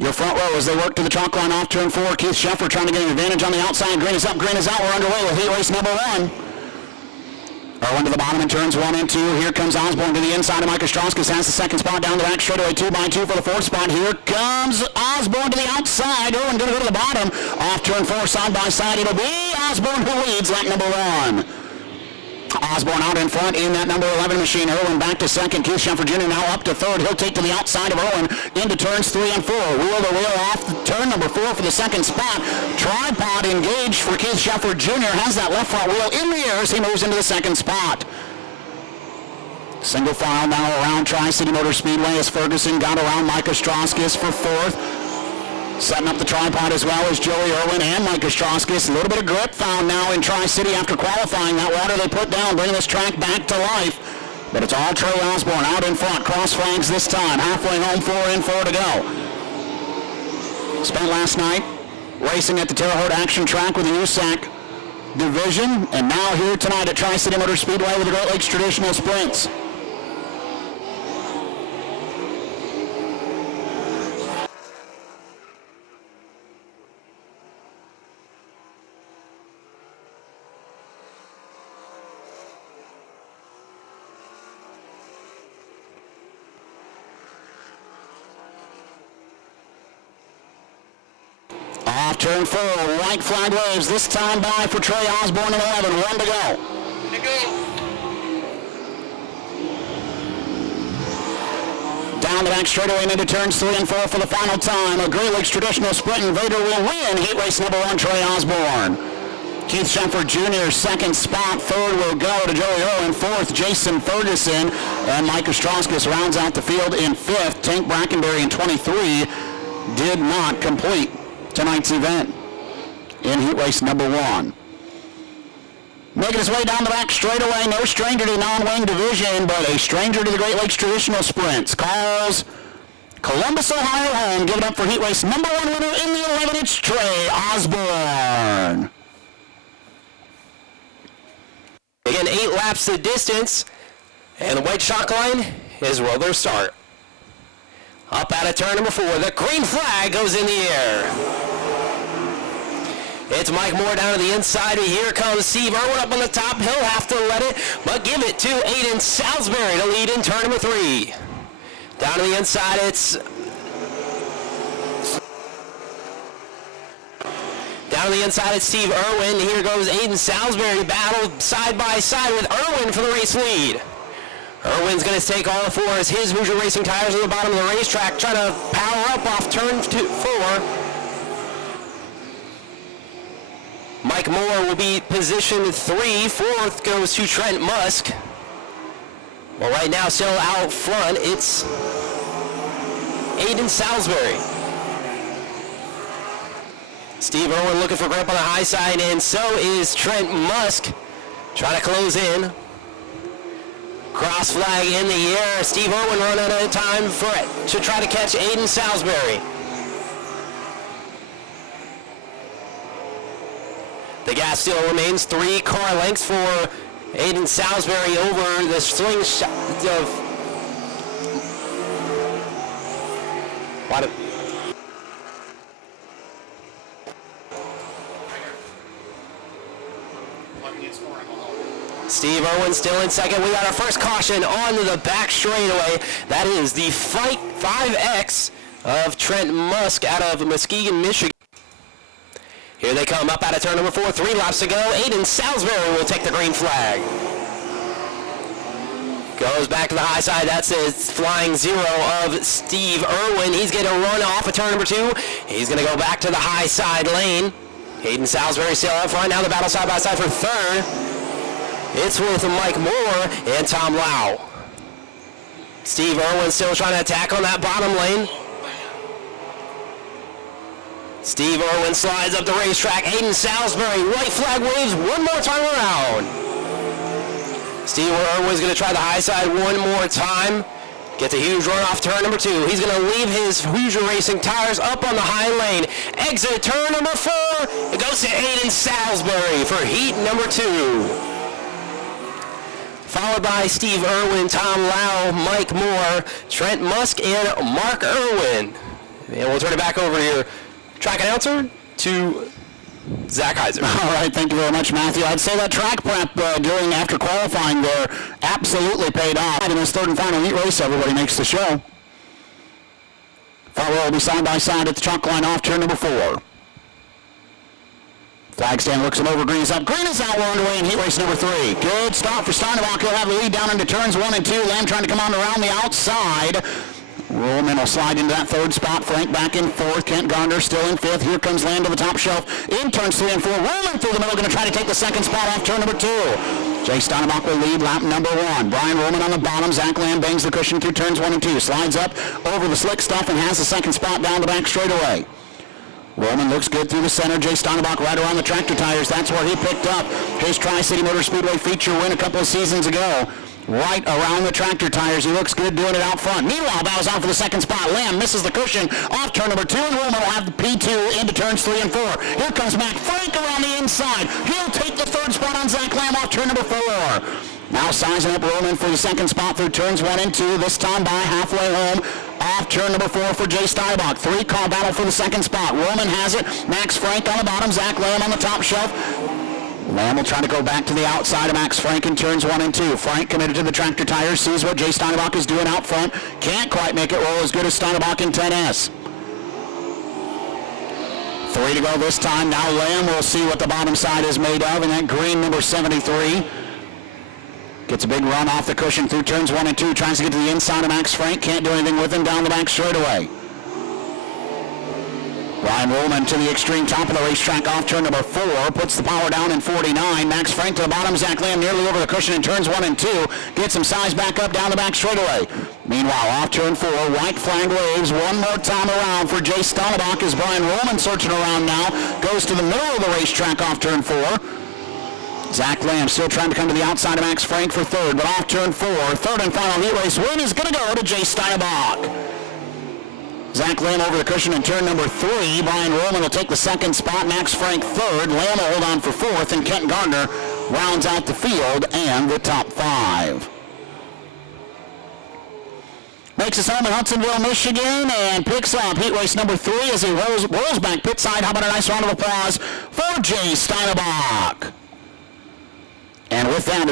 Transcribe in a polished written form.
Your front row as they work to the chalk line off turn 4. Keith Sheffer trying to get an advantage on the outside. Green is up, green is out. We're underway with heat race number 1. Irwin to the bottom in turns 1 and 2. Here comes Osborne to the inside of Mike Ostrowskis. Has the second spot down the back straightaway 2x2 for the 4th spot. Here comes Osborne to the outside. Irwin going to go to the bottom. Off turn 4 side by side. It'll be Osborne who leads lap number 1. Osborne out in front in that number 11 machine. Irwin back to second. Keith Sheffer Jr. now up to third. He'll take to the outside of Irwin into turns 3 and 4. Wheel to wheel off turn number 4 for the second spot. Tripod engaged for Keith Sheffer Jr. Has that left front wheel in the air as he moves into the second spot. Single file now around Tri-City Motor Speedway as Ferguson got around Mike Ostrowskis for 4th. Setting up the tripod as well as Joey Irwin and Mike Ostrowskis. A little bit of grip found now in Tri-City after qualifying. That water they put down, bringing this track back to life. But it's all Trey Osborne out in front. Cross flags this time. Halfway home, 4 and 4 to go. Spent last night racing at the Terre Haute Action Track with the USAC division. And now here tonight at Tri-City Motor Speedway with the Great Lakes Traditional Sprints. Off turn 4, white flag waves, this time by for Trey Osborne in 11, 1 to go. Down the back straightaway and into turns 3 and 4 for the final time. A Great Lakes Traditional Sprint Invader will win heat race number 1, Trey Osborne. Keith Sheffer Jr. second spot, 3rd will go to Joey Irwin, 4th Jason Ferguson, and Mike Ostrowskis rounds out the field in 5th. Tank Brackenberry in 23 did not complete tonight's event in heat race number 1. Making his way down the back straightaway, no stranger to the non-wing division, but a stranger to the Great Lakes Traditional Sprints. Calls Columbus, Ohio home. Give it up for heat race number 1 winner in the 11. It's Trey Osborne. Again, 8 laps the distance, and the white chalk line is roller start. Up out of turn number 4, the green flag goes in the air. It's Mike Moore down to the inside. Here comes Steve Irwin up on the top. He'll have to let it, but give it to Aiden Salisbury to lead in turn number 3. Down to the inside, it's Steve Irwin. Here goes Aiden Salisbury to battle side by side with Irwin for the race lead. Irwin's going to take all 4 as his Hoosier Racing tires at the bottom of the racetrack, trying to power up off turn 4. Mike Moore will be positioned 3. 4th goes to Trent Musk. Well, right now, still out front, it's Aiden Salisbury. Steve Irwin looking for grip on the high side, and so is Trent Musk, trying to close in. Cross flag in the air. Steve Irwin running out of time to try to catch Aiden Salisbury. The gas still remains 3 car lengths for Aiden Salisbury over the slingshot of Steve Irwin still in second. We got our first caution on the back straightaway. That is the Fight 5X of Trent Musk out of Muskegon, Michigan. Here they come up out of turn number 4. 3 laps to go. Aiden Salisbury will take the green flag. Goes back to the high side. That's his flying 0 of Steve Irwin. He's going to run off of turn number 2. He's going to go back to the high side lane. Aiden Salisbury still up front. Now the battle side by side for 3rd. It's with Mike Moore and Tom Lau. Steve Irwin still trying to attack on that bottom lane. Steve Irwin slides up the racetrack. Aiden Salisbury, white flag waves one more time around. Steve Irwin's going to try the high side one more time. Gets a huge run off turn number 2. He's going to leave his Hoosier Racing tires up on the high lane. Exit turn number 4. It goes to Aiden Salisbury for heat number 2. Followed by Steve Irwin, Tom Lau, Mike Moore, Trent Musk, and Mark Irwin. And we'll turn it back over to your track announcer to Zach Heiser. All right, thank you very much, Matthew. I'd say that track prep after qualifying there absolutely paid off. In this third and final heat race, everybody makes the show. Front row will be side by side at the chalk line off turn number 4. Flag stand looks him over. Green is up. Green is out. We're underway in heat race number 3. Good start for Steinbach. He'll have the lead down into turns 1 and 2. Lamb trying to come on around the outside. Roman will slide into that third spot. Frank back in 4th. Kent Gardner still in 5th. Here comes Lamb to the top shelf. In turns 3 and 4. Roman through the middle. Going to try to take the second spot off turn number 2. Jay Steinbach will lead lap number 1. Brian Roman on the bottom. Zach Lamb bangs the cushion through turns 1 and 2. Slides up over the slick stuff and has the second spot down the back straightaway. Roman looks good through the center. Jay Steinbach right around the tractor tires. That's where he picked up his Tri-City Motor Speedway feature win a couple of seasons ago. Right around the tractor tires. He looks good doing it out front. Meanwhile, bows on for the second spot. Lamb misses the cushion off turn number 2, and Roman will have the P2 into turns 3 and 4. Here comes Mac Frank around the inside. He'll take the third spot on Zach Lamb off turn number 4. Now sizing up Roman for the second spot through turns 1 and 2, this time by halfway home. Off turn number 4 for Jay Steinbach. 3-car battle for the second spot. Roman has it. Max Frank on the bottom. Zach Lamb on the top shelf. Lamb will try to go back to the outside of Max Frank in turns 1 and 2. Frank committed to the tractor tires, sees what Jay Steinbach is doing out front. Can't quite make it roll as good as Steinbach in 10S. 3 to go this time. Now Lamb will see what the bottom side is made of, and that green number 73. Gets a big run off the cushion through turns 1 and 2. Tries to get to the inside of Max Frank. Can't do anything with him down the back straightaway. Brian Roman to the extreme top of the racetrack off turn number 4. Puts the power down in 49. Max Frank to the bottom. Zach Lamb nearly over the cushion in turns 1 and 2. Gets some size back up down the back straightaway. Meanwhile, off turn 4, white flag waves one more time around for Jay Steinbach as Brian Roman searching around now. Goes to the middle of the racetrack off turn 4. Zach Lamb still trying to come to the outside of Max Frank for 3rd, but off turn 4, third and final heat race win is going to go to Jay Steinbach. Zach Lamb over the cushion in turn number 3. Brian Roman will take the second spot. Max Frank 3rd. Lamb will hold on for 4th, and Kent Gardner rounds out the field and the top 5. Makes us home in Hudsonville, Michigan, and picks up heat race number 3 as he rolls back pit side. How about a nice round of applause for Jay Steinbach? And with that,